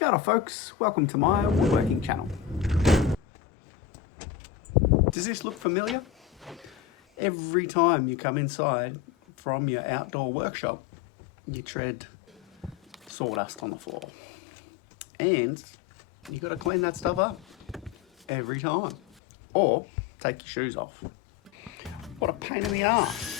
Kia ora folks, welcome to my woodworking channel. Does this look familiar? Every time you come inside from your outdoor workshop, you tread sawdust on the floor. And you got to clean that stuff up every time. Or take your shoes off. What a pain in the arse.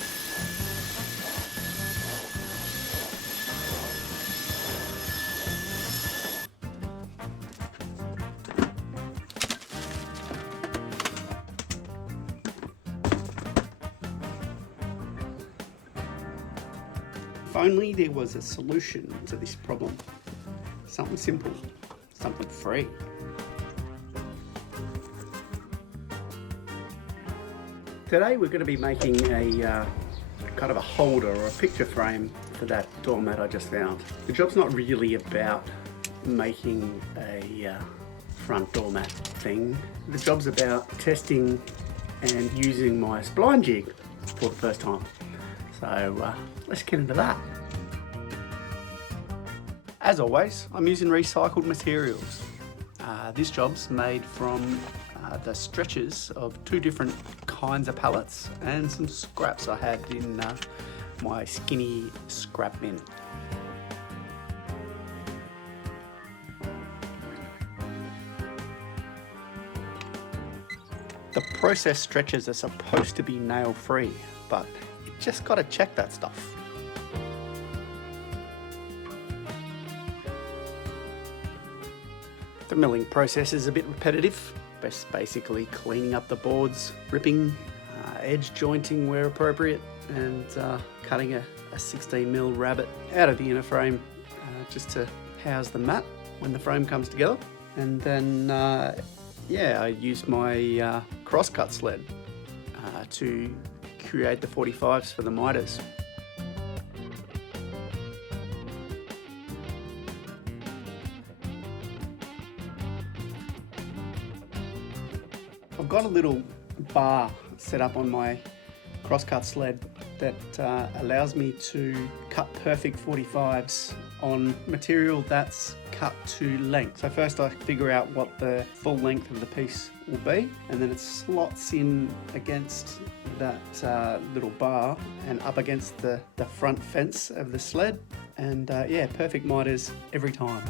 If only there was a solution to this problem. Something simple, something free. Today we're going to be making a kind of a holder or a picture frame for that doormat I just found. The job's not really about making a front doormat thing. The job's about testing and using my spline jig for the first time. So let's get into that. As always, I'm using recycled materials. This job's made from the stretches of two different kinds of pallets and some scraps I had in my skinny scrap bin. The process stretches are supposed to be nail free, but you just gotta check that stuff. The milling process is a bit repetitive, basically cleaning up the boards, ripping, edge jointing where appropriate, and cutting a 16mm rabbet out of the inner frame just to house the mat when the frame comes together. And then, I used my crosscut sled to create the 45s for the mitres. I've got a little bar set up on my crosscut sled that allows me to cut perfect 45s on material that's cut to length. So first I figure out what the full length of the piece will be, and then it slots in against that little bar and up against the front fence of the sled, and perfect mitres every time.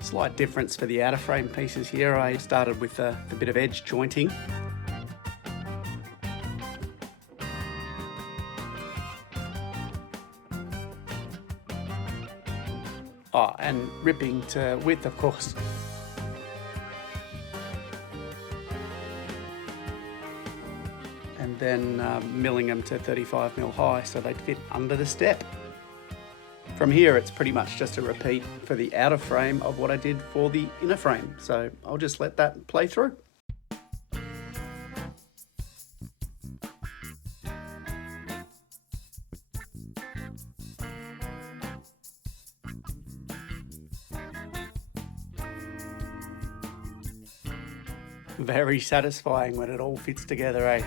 Slight difference for the outer frame pieces here. I started with a bit of edge jointing. And ripping to width, of course. And then milling them to 35mm high so they'd fit under the step. From here, it's pretty much just a repeat for the outer frame of what I did for the inner frame. So I'll just let that play through. Very satisfying when it all fits together, eh?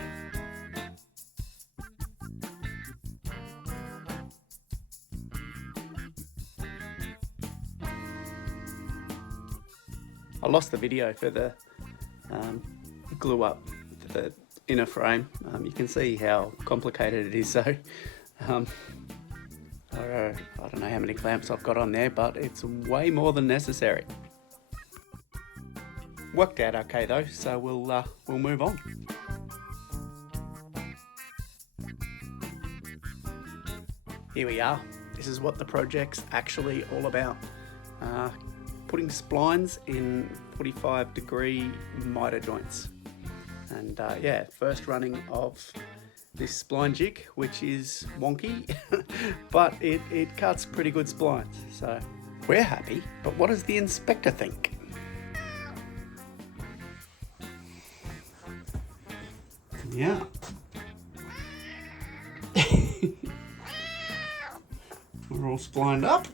I lost the video for the glue up for the inner frame. You can see how complicated it is, so I don't know how many clamps I've got on there, but it's way more than necessary. Worked out okay though, so we'll move on. Here we are. This is what the project's actually all about. Putting splines in 45-degree mitre joints. And first running of this spline jig, which is wonky, but it cuts pretty good splines. So we're happy, but what does the inspector think? Yeah. We're all splined up.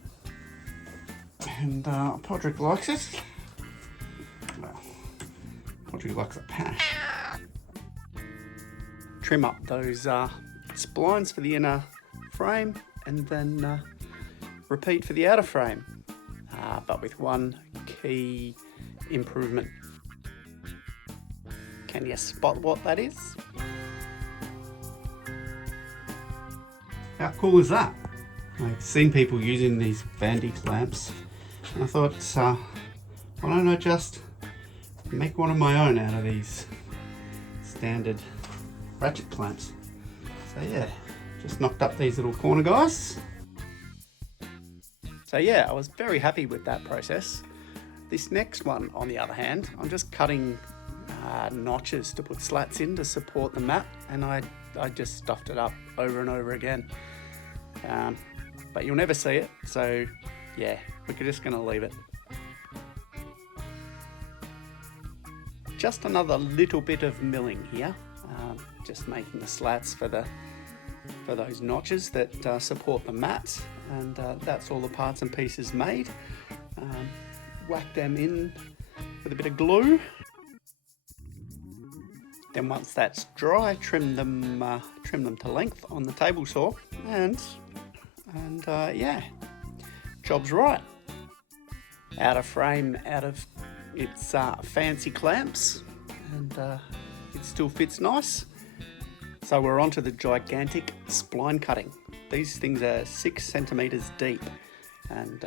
And Podrick likes it. Well, Podrick likes a pash. Trim up those splines for the inner frame and then repeat for the outer frame, but with one key improvement. Can you spot what that is? How cool is that? I've seen people using these Vandy clamps, and I thought, why don't I just make one of my own out of these standard ratchet clamps. So yeah, just knocked up these little corner guys. So yeah, I was very happy with that process. This next one, on the other hand, I'm just cutting notches to put slats in to support the mat, and I just stuffed it up over and over again. But you'll never see it, so yeah, we're just going to leave it. Just another little bit of milling here, just making the slats for those notches that support the mat, and that's all the parts and pieces made. Whack them in with a bit of glue. Then once that's dry, trim them to length on the table saw, and yeah, job's right. Outer frame out of its fancy clamps, and it still fits nice. So we're onto the gigantic spline cutting. These things are 6 centimeters deep, and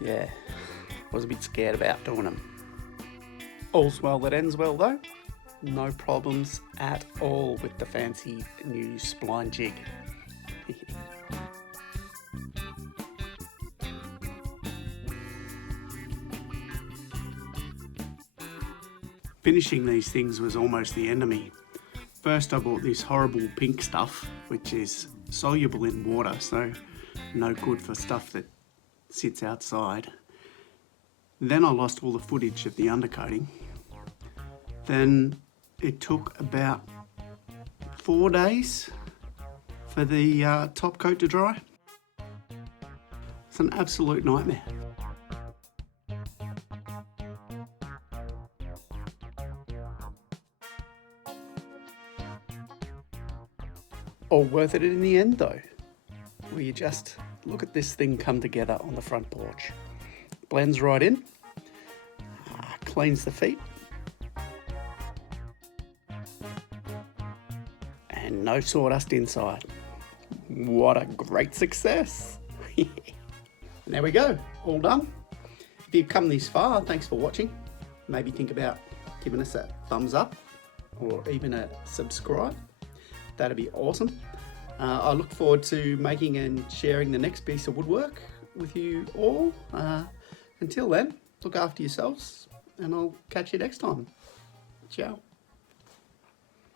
yeah, I was a bit scared about doing them. All's well that ends well though. No problems at all with the fancy new Spline Jig. Finishing these things was almost the end of me. First I bought this horrible pink stuff, which is soluble in water, so no good for stuff that sits outside. Then I lost all the footage of the undercoating. Then it took about 4 days for the top coat to dry. It's an absolute nightmare. All worth it in the end though. Will you just look at this thing come together on the front porch. Blends right in, cleans the feet, and no sawdust inside. What a great success. There we go, all done. If you've come this far, thanks for watching. Maybe think about giving us a thumbs up or even a subscribe. That'd be awesome. I look forward to making and sharing the next piece of woodwork with you all. Until then, look after yourselves, and I'll catch you next time. Ciao.